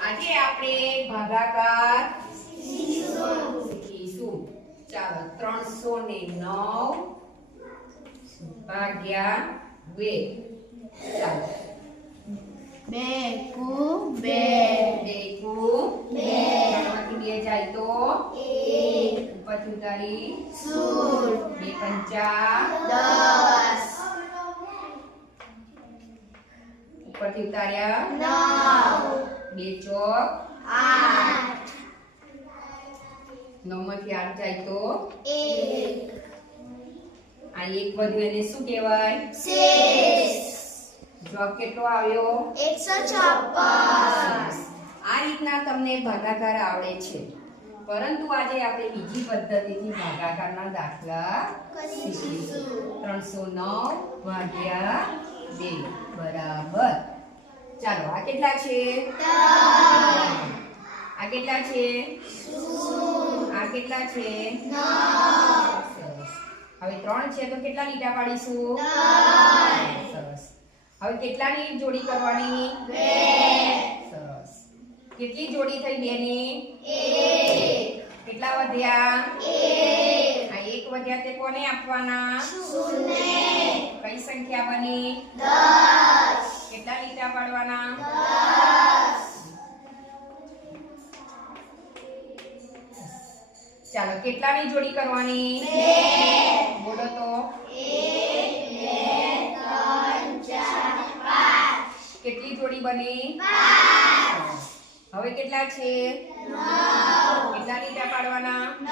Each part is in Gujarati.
આજે આપણે ભાગાકાર શીખીશું. ચાલો 309 ભાગ્યા 2. ચાલો 2 કુ 2 2 કુ 2 માંથી 2 જાય તો 1 ઉપરથી ઉતારી 0 2 પંચા 10 ઉપરથી ઉતાર્યા 9 2 ચોક 8 9 માંથી 8 જાય તો 1 આ એક વધ્યું એને શું કહેવાય? શેષ. જવાબ કેટલો આવ્યો? 156. આ રીતના તમને ભાગાકાર આવડે છે, પરંતુ આજે આપણે બીજી પદ્ધતિથી ભાગાકારના દાખલા શીખીશું. 309 ભાગ્યા 2 બરાબર. ચાલો આ કેટલા છે? આ કેટલા છે? આ કેટલા છે? સરસ. હવે 3 છે તો કેટલા લીટા પાડીશું? સરસ. હવે કેટલાની જોડી કરવાની? 2 સરસ. કેટલી જોડી થઈ? 2 ની 1 કેટલા વધ્યા? 1 આ 1 વધ્યા તે કોને આપવાના? 0 કઈ સંખ્યા બની? 10 કેટલા લીટા પાડવાના? 10 ચાલો કેટલાની જોડી કરવાની? 2 બોલો તો. 1 2 3 4 5 કેટલી જોડી બની? 5 હવે કેટલા છે? 9 કેટલા લીટા પાડવાના? 9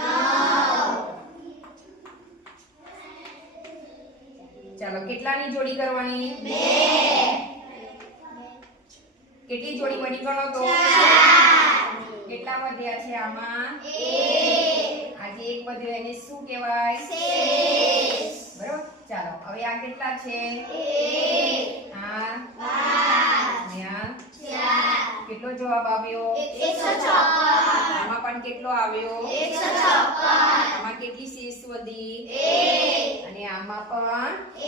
ચાલો કેટલાની જોડી કરવાની? 2 કેટલી જોડી બની ગણો તો? 4 કેટલા વધ્યા છે આમાં? 1 આજે એક વધ્યો એને શું કહેવાય? શેષ. બરોબર. ચાલો હવે આ કેટલા છે? 1 આ 5 ને આ 4 કેટલો જવાબ આવ્યો? 156 આમાં પણ કેટલો આવ્યો? 156 આમાં કેટલી શેષ વધી? 1 અને આમાં પણ 1